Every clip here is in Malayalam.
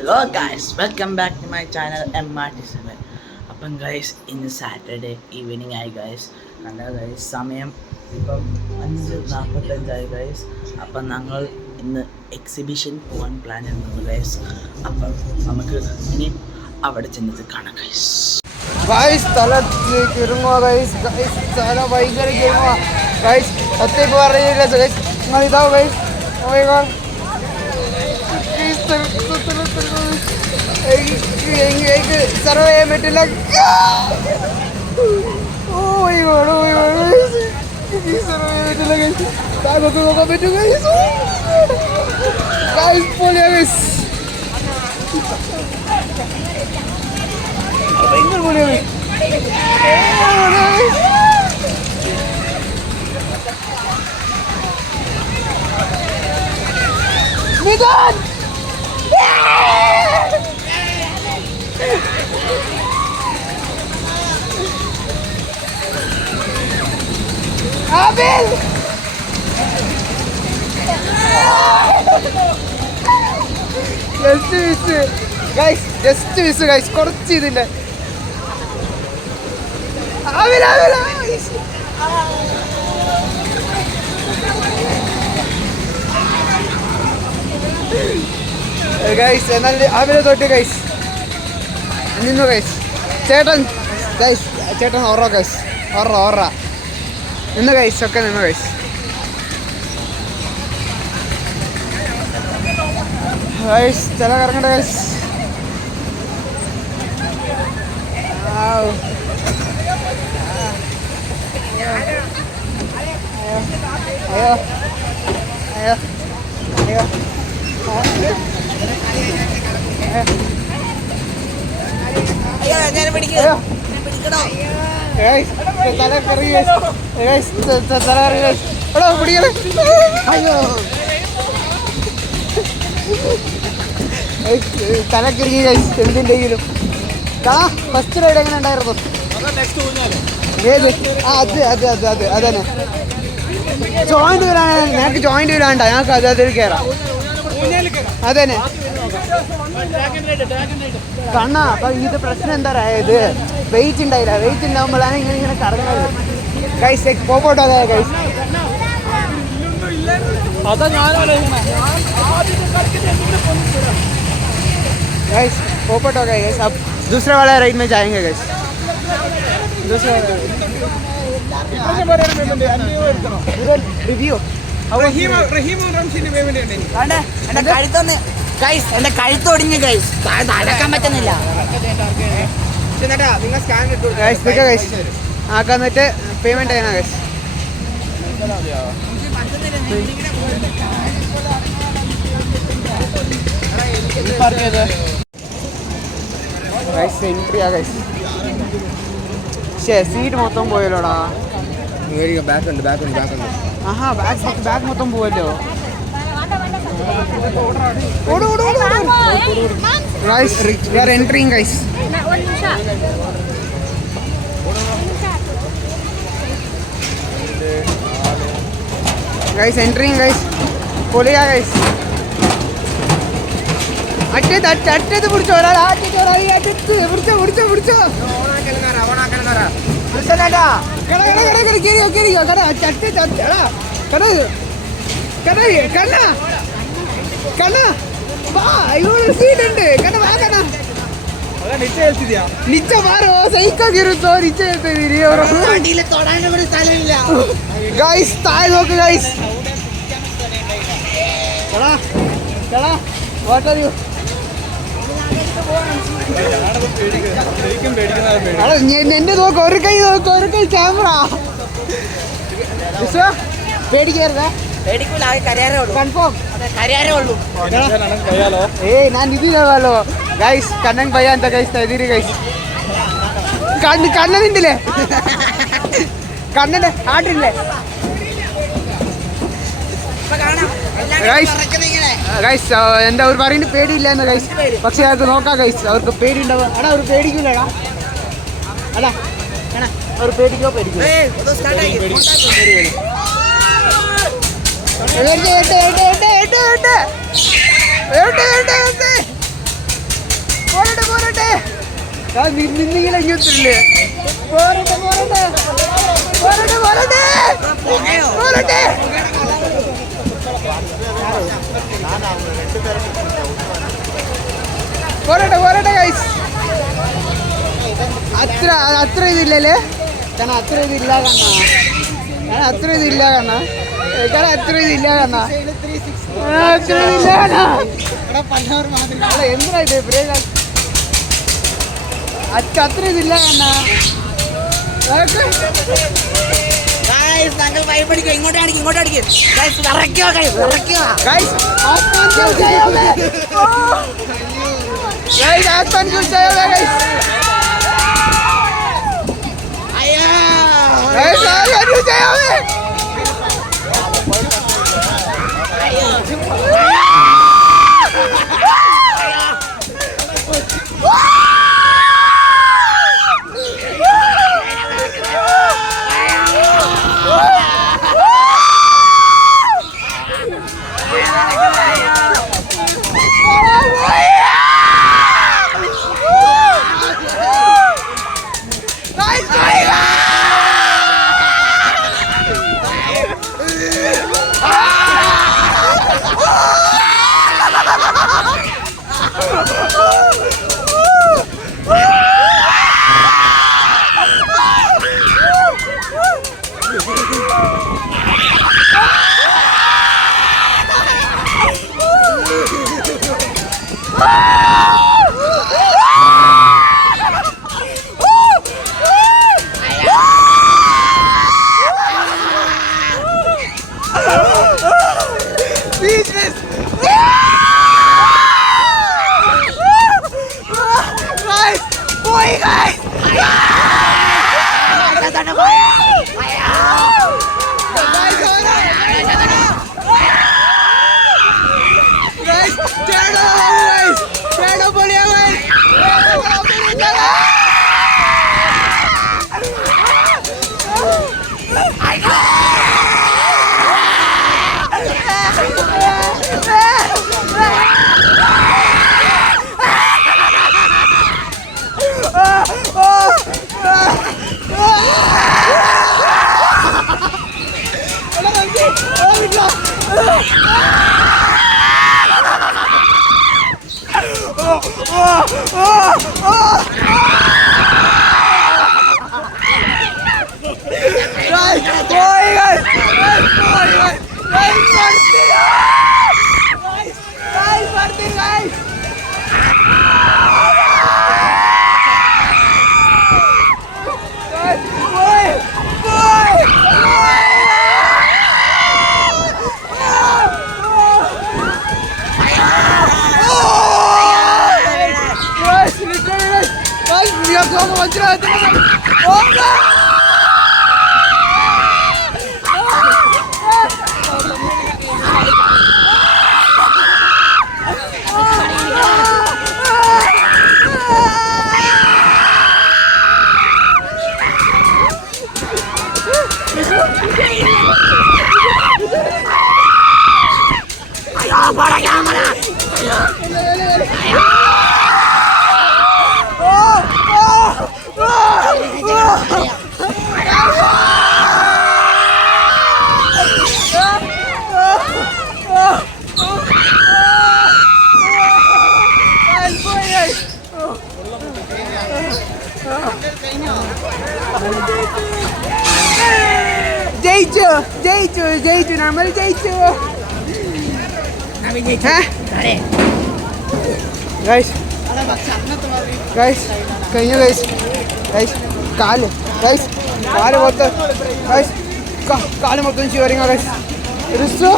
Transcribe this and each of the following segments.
Hello guys, welcome back to my channel MRT7. അപ്പം ഗൈസ്, ഇന്ന് സാറ്റർഡേ ഈവനിങ് ആയി ഗൈസ്. കണ്ട ഗൈസ്, സമയം ഇപ്പം 5:45 ഗൈസ്. അപ്പം ഞങ്ങൾ ഇന്ന് എക്സിബിഷൻ പോകാൻ പ്ലാൻ ചെയ്യുന്നു ഗൈസ്. അപ്പം നമുക്ക് ഇനി അവിടെ ചെന്നിട്ട് കാണാം ഗൈസ്. ഗൈസ് തല കിറുങ്ങുക ഗൈസ്. ഗൈസ് തല ഭയങ്കര കിറുങ്ങുക ഗൈസ്. ഒറ്റയ്ക്ക് പറയില്ല ഗൈസ്. നിങ്ങൾ ഇതാവും ഗൈസ്. Oh my God. എനിക്ക് സർവേ ചെയ്യാൻ പറ്റില്ല. Oh my God, oh my God. Survey ചെയ്യാൻ പറ്റില്ല ഗൈസ്. താങ്കൾക്ക് നോക്കാൻ പറ്റും ഗൈസ്. ഗൈസ് പൊളിയാ ഗൈസ്. ഭയങ്കര പൊളിയാ guys. Nidan! Abel! Just miss. Guys, just miss guys. കുറച്ച് ഇതിന്റെ. Abel, Abel. ഗൈസ് എന്നാൽ അവരെ തൊട്ട് ഗൈസ് നിന്നു ഗൈസ്. ചേട്ടൻ ഗൈസ്, ചേട്ടൻ ഓറോ ഗൈസ്, ഓറ നിന്ന് ഗൈസ്, ഒക്കെ നിന്ന് ഗൈസ്. ഗൈസ് തല കറങ്ങണ്ട ഗൈസ്. അയ്യോ അയ്യോ അയ്യോ. തലക്കിറങ്ങി ഗൈസ് എന്തിൻ്റെങ്കിലും. ഫസ്റ്റ് റൈഡ് എങ്ങനെ ഉണ്ടായിരുന്നു? ഏത്? അതന്നെ ജോയിന്റ് വരാൻ. ഞങ്ങൾക്ക് ജോയിന്റ് വരാണ്ട, ഞങ്ങൾക്ക് അതിൽ കയറാം. അതന്നെ കണ്ണ. അപ്പൊ ഇത് പ്രശ്നം എന്താ ഇത് വെയിറ്റ് ഉണ്ടായില്ല. വെയിറ്റ് ഉണ്ടാകുമ്പോഴാണ് ഇങ്ങനെ കറങ്ങുന്നത് ഗൈസ്. പോപ്പോട്ടോ ഗൈസ്. गैस पोपट हो गया गैस. अब दूसरे वाला राइड में जाएंगे गैस. दूसरे റിവ്യൂ എന്റെ കഴുത്തൊടിഞ്ഞ് ഗൈസ്, നടക്കാൻ പറ്റുന്നില്ല ഗൈസ്. ആക്കാൻ എന്നിട്ട് പേയ്മെന്റ് ചെയ്യണം ഗൈസ്. ഗൈസ് എൻട്രി ആ ഗൈസ്. സീറ്റ് മൊത്തം പോയല്ലോടാ. ആഹാ ബാക്ക് മൊത്തം പോവല്ലോ. Guys we are entering guys. Guys entering guys. പൊളിയാ ഗൈസ്. അറ്റത്ത് പിടിച്ചോ ഒരാൾ. അറ്റത്ത് പിടിച്ചോ. ಸೀಟ್ ನಿಜ ಬಾರೋ ಸೈಕಲ್ ಇರುತ್ತೋ. ನಿಜ ಹೇಳ್ತಿದ್ದೀರಿ ಅವರು ಗೈಸ್. ತಾಯಿ ಹೋಗು ಗೈಸ್. What are you? എന്റെ നോക്ക്, ഒരു കൈ ക്യാമറ. പേടിക്കരുത്. കൺഫേം. ഏയ് ഞാൻ ഇതിലോ ഗൈസ്. കണ്ണൻ പയ്യ എന്താ ഗൈസ് എതിര് ഗൈസ്. കണ്ണനിണ്ടില്ലേ? കണ്ണന്റെ ആട്ടില്ലേ ഗൈസ്? എന്താ അവർ പറയുന്നത് പേടിയില്ല എന്ന് ഗൈസ്. പക്ഷെ അവർക്ക് നോക്കാം ഗൈസ്. അവർക്ക് പേടി ഉണ്ടാവും. എടാ അവർ പേടിക്കൂലടാ. അടാ അവർ പേടിക്കോ? നിന്നിങ്ങനെ ഇങ്ങോട്ടില്ലേ പോരട്ടെ പോരട്ടെ പോരട്ടെ പോരട്ടെ പോരട്ടെ പോരട്ടെ പോരട്ടെ ഗൈസ്. അത്ര ഇതില്ലല്ലേ കാരണം അത്ര ഇതില്ല കാരണം അത്ര ഇതില്ല കാരണം അത്ര ഇതില്ല കാരണം അത്ര ഇതില്ല എന്തായിട്ട് ബ്രേക്ക് അത്ര ഇതില്ല കാരണം ഇങ്ങോട്ടടിക്കും ജയിച്ചു ജയിച്ചു ജയിച്ചു നമ്മൾ ജയിച്ചു ഗൈസ് ഗൈസ് കഴിഞ്ഞു ഗൈസ് ഗൈസ് കാല് ഗൈസ് കാല് മൊത്തം ഗൈസ് കാല് മൊത്തം ചുവരിങ്ങ ഗൈസ് റിസു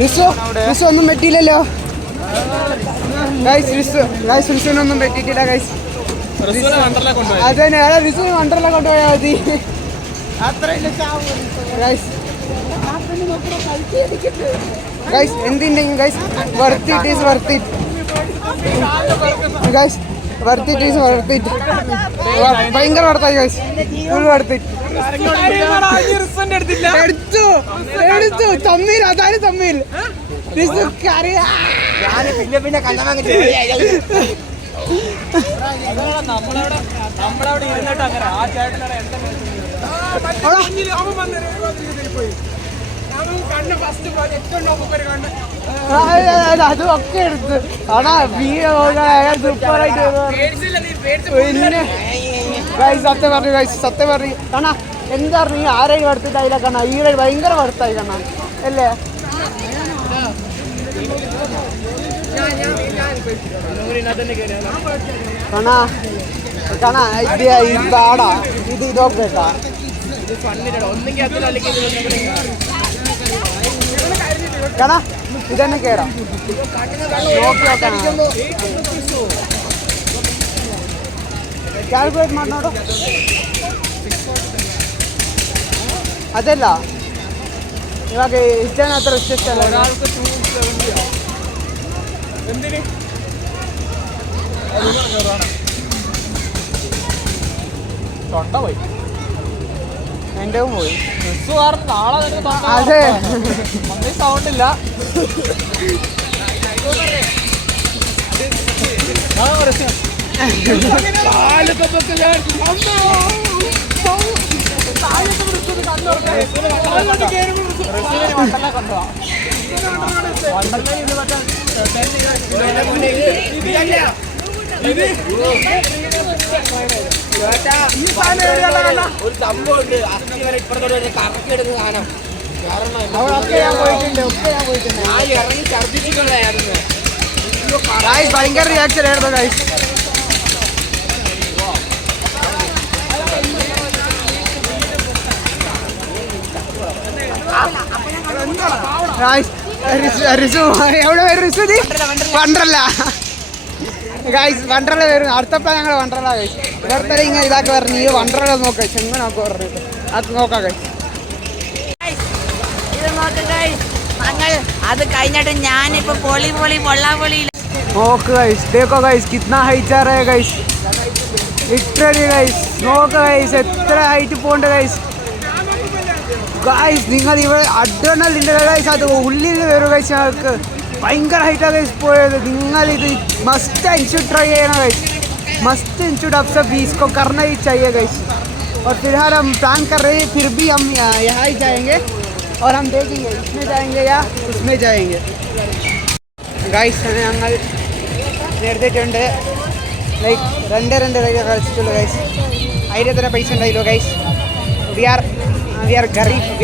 റിസു റിസു ഒന്നും പറ്റിയില്ലല്ലോ ഗൈസ് റിസുവിനൊന്നും പറ്റിയിട്ടില്ല ഗൈസ് അതന്നെ റിസു വണ്ടർല കൊണ്ടുപോയാൽ മതി ഗൈസ് എന്തുണ്ടെങ്കിലും guys worth it is worth it guys worth it is worth it ഭയങ്കര വർത്തായി ഗൈസ് ഫുൾ വർത്ത് ഇറ്റ് എടുത്തു എടുത്തു തമ്മിൽ അതാണ് തമ്മിൽ പിന്നെ പിന്നെ കണ്ണമാങ്ങ നമ്മളവിടെ ഇരുന്നിട്ട് അങ്ങനെ ആ ചേട്ടനാണ് അത് ഒക്കെ എടുത്ത് ആണാ സൂപ്പറായിട്ട് സത്യം പറഞ്ഞു കാണാ എന്താ നീ ആരെയും എടുത്തിട്ടായില്ല കാണാ ഈ ഭയങ്കര വർത്തായി കാണാ അല്ലേ കാണാ കാണാ ഇത് പാടാ ഇതൊക്കെ കേട്ടാ കാണാ ഇതന്നെ കേറാം ಕ್ಯಾಲ್ಕುಲೇಟ್ ಮಾಡಿ ನೋಡು ಅದೆಲ್ಲ ಇವಾಗ ಎಷ್ಟು ಜನ ಹತ್ರ ಎಷ್ಟೆಷ್ಟಲ್ಲ തൊണ്ട പോയി എൻ്റെ പോയി നാളെ അതെ സൗണ്ട് ഇല്ല ഒരു സംഭവമുണ്ട് അസ്ഥി വരെ ഇപ്പുറത്തോട്ട് കറക്കി എടുക്കുന്ന സാധനം ഞാൻ ഇറങ്ങി ഛർദ്ദിച്ചിട്ടുണ്ടായിരുന്നു ഭയങ്കര റിയാക്ഷൻ ആയിരുന്നു ഗൈസ് എവിടെ വരും ഋഷുതി വണ്ടർല ഗൈസ് വണ്ടർല വരും അടുത്തപ്പോൾ ഞങ്ങൾ വണ്ടർല ഗൈസ് ഇവിടുത്തെ ഇങ്ങനെ ഇതാക്കി പറഞ്ഞു ഈ വണ്ടർല നോക്കാം ഗൈസ് എങ്ങനെ നോക്കുക പറഞ്ഞിട്ട് അത് നോക്കാം ഗൈസ് അത് കഴിഞ്ഞിട്ട് ഞാനിപ്പോ പൊളി നോക്ക് ഗൈസ് ദേക്കോ ഗൈസ് കിतना ഹൈറ്റ് ആ रहा है ഗൈസ് ലിറ്ററലി ഗൈസ് നോക്ക് ഗൈസ് എത്ര ഹൈറ്റ് പോകണ്ട ഗൈസ് ഗൈസ് നിങ്ങൾ ഇവിടെ അഡ്വണലിൻ്റെ ഗൈസ് അത് ഉള്ളിൽ വരും ഗൈസ് ഞങ്ങൾക്ക് ഭയങ്കര ഹൈറ്റാണ് ഗൈസ് പോയത് നിങ്ങളിത് മസ്റ്റ് इंस्टीट्यूट ट्राई ചെയ്യണം ഗൈസ് मस्त इंस्टीट्यूट आप सब भी इसको करना ही चाहिए गैस और फिलहाल हम प्लान कर रहे हैं फिर भी हम यहाँ ही जाएंगे और हम देखेंगे इसमें जाएंगे या उसमें जाएंगे ഗൈസ് ഞങ്ങൾ നേരത്തെയുണ്ട് ലൈക്ക് രണ്ട് കളിച്ചിട്ടുള്ളൂ ഗൈസ് അതിൻ്റെ തന്നെ പൈസ ഉണ്ടായില്ലോ ഗൈസ് വി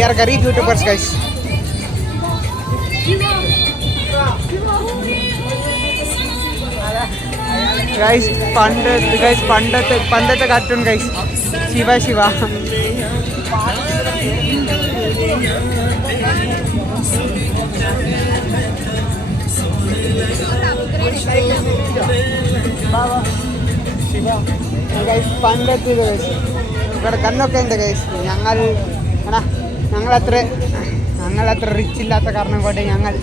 ആർ ഗരീബ് യൂട്യൂബേഴ്സ് ഗൈസ് ഗൈസ് പണ്ടത്തെ കാർട്ടൂൺ ഗൈസ് ശിവ ഗൈസ് പണ്ടത്തെ ഇത് ഗൈസ് ഇവിടെ കണ്ണൊക്കെ ഉണ്ട് ഗൈസ് ഞങ്ങളത്ര റിച്ച് ഇല്ലാത്ത കാരണം കൊണ്ട് ഞങ്ങൾ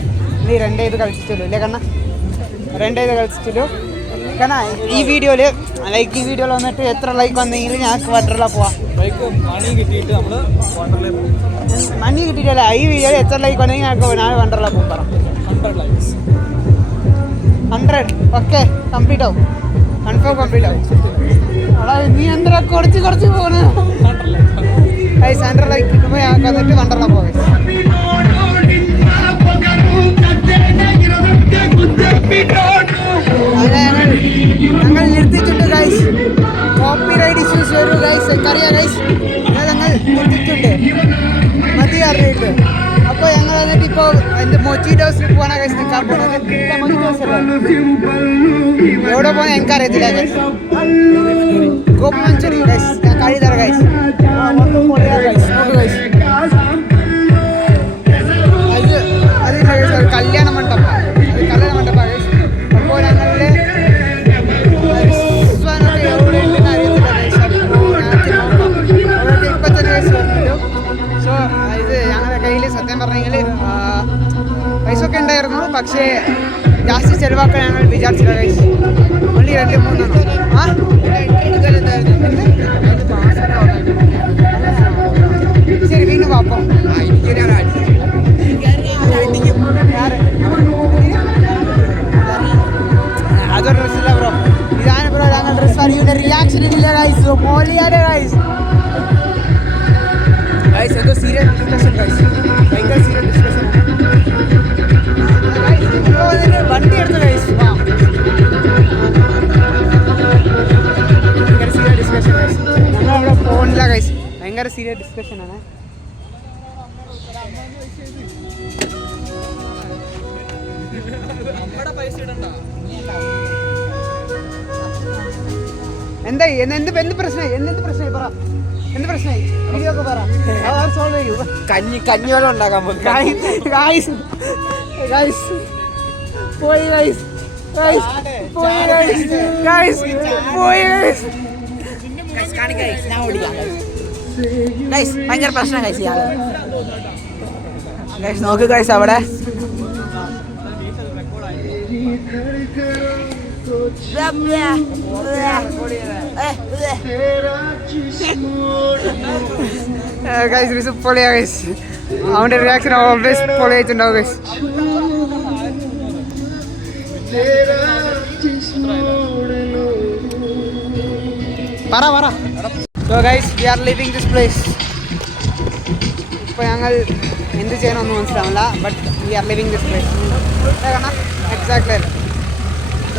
നീ രണ്ടേത് കളിച്ചിട്ടുള്ളൂ ഇല്ലേ കണ്ണ രണ്ടേത് കളിച്ചിട്ടുള്ളൂ കാരണം ഈ വീഡിയോയിൽ വന്നിട്ട് എത്ര ലൈക്ക് വന്നെങ്കിൽ ഞങ്ങൾക്ക് വണ്ടർല പോവാം മണി കിട്ടിയിട്ടല്ല ഈ വീഡിയോയിൽ എത്ര ലൈക്ക് വന്നെങ്കിൽ ഞങ്ങൾക്ക് ഞാൻ വണ്ടർല പോകും പറ 100 ഓക്കെ കംപ്ലീറ്റ് ആവും കൺഫേം കംപ്ലീറ്റ് ആവും അടാ നീ എന്താ കുറച്ച് പോകുന്നത് 100 ലൈക്ക് കിട്ടുമ്പോൾ ഞങ്ങൾക്ക് വന്നിട്ട് വണ്ടർല പോകാം ഞങ്ങൾ നിർത്തിയിട്ടുണ്ട് ഗൈസ് കോപ്പിറൈറ്റ് ഇഷ്യൂസ് വരും ഗൈസ് എനിക്കറിയാം ഗൈസ് ഞങ്ങൾ നിർത്തിയിട്ടുണ്ട് മതി അറിയിട്ട് അപ്പോൾ ഞങ്ങൾ വന്നിട്ട് ഇപ്പോൾ എന്ത് മൊജിറ്റോസിൽ പോകാനാ ഗൈസ് നിൽക്കാൻ പോകുന്നത് മൊജിറ്റോസ് എവിടെ പോകാൻ എനിക്കറിയത്തില്ല ഗൈസ് ഗോപി മഞ്ചൂരി ഗൈസ് ഞാൻ കഴി തരാം ഗൈസ് ഗൈസ് നോക്ക് ഗൈസ് അതില്ല ഗൈസ് അത് കല്യാണ മണ്ഡപം ഗൈസ് അപ്പോൾ ഞങ്ങളുടെ സോ ഇത് ഞങ്ങളുടെ കയ്യിൽ സത്യം പറഞ്ഞെങ്കിൽ പൈസ ഒക്കെ ഉണ്ടായിരുന്നു പക്ഷേ ജാസ്തി ചിലവാക്കാൻ ഞങ്ങൾ വിചാരിച്ചില്ല ഗൈസ് ഓൺലി 2-3 ആ ശരി വീണ്ടും പാപ്പം ഗൈസ് ഗൈസ് എന്തോ സീരിയസ് ഡിസ്കഷൻ ഗൈസ് ഭയങ്കര സീരിയസ് ഡിസ്കഷൻ ആണ് വണ്ടി എടുത്ത ഗൈസ് ഭയങ്കര സീരിയസ് ഡിസ്കഷൻ ഗൈസ് ഞങ്ങളവിടെ പോണില്ല ഗൈസ് ഭയങ്കര സീരിയസ് ഡിസ്കഷൻ ആണ് എന്തായി എന്ത് പ്രശ്നമായി എന്ത് പ്രശ്നമായി പറ എന്ത് പ്രശ്നമായി വീഡിയോ ഒക്കെ പറ സോൾവ് ചെയ്യൂ കഞ്ഞിവെള്ളം ഉണ്ടാക്കാൻ പോകും ഗൈസ് പോയി ഗൈസ് പോയി ഗൈസ് ഭയങ്കര പ്രശ്നം ഗൈസ് ഇയാള് ഗൈസ് നോക്ക് ഗൈസ് അവിടെ ഗൈസ് ഇത് പൊളിയാ ഗൈസ് അവൻ്റെ റിയാക്ഷൻ ഓൾവേസ് പൊളിയായിട്ടുണ്ടാവും ഗൈസ് പറ so guys we are leaving this place ഇപ്പോൾ ഞങ്ങൾ എന്ത് ചെയ്യണമെന്ന് മനസ്സിലാവില്ല but we are leaving this place കാരണം എക്സാക്ട്ലി അല്ല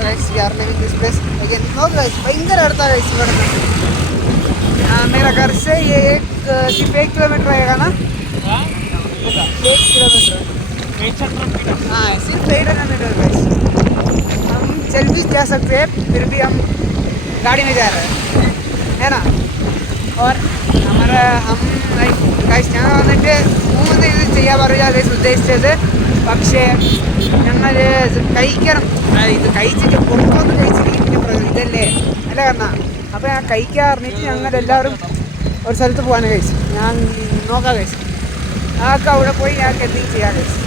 guys we are leaving this place again no guys भयंकर അടുത്ത गाइस ഇവിടെ मेरा घर से ये सिर्फ 1 किलोमीटर रहेगा ना 1 किलोमीटर हाँ सिर्फ 800 मीटर गाइस हम चल भी जा सकते हैं फिर भी हम गाड़ी में जा रहे हैं है ना और हमारा हम गाइस ഞങ്ങൾ വന്നിട്ട് 3 ഇത് ചെയ്യാൻ പറയുക ഗൈസ് ഉദ്ദേശിച്ചത് പക്ഷേ ഞങ്ങൾ കഴിക്കണം ഇത് കഴിച്ചിട്ട് പുറത്തൊന്നും കഴിച്ചിട്ട് ഇതല്ലേ അല്ല കാരണം അപ്പോൾ ഞാൻ കഴിക്കാറിഞ്ഞിട്ട് ഞങ്ങൾ എല്ലാവരും ഒരു സ്ഥലത്ത് പോകാൻ കഴിച്ചു ഞാൻ നോക്കാം കഴിച്ചു ഞങ്ങൾക്ക് അവിടെ പോയി ഞങ്ങൾക്ക് എന്തെങ്കിലും ചെയ്യാൻ കഴിച്ചു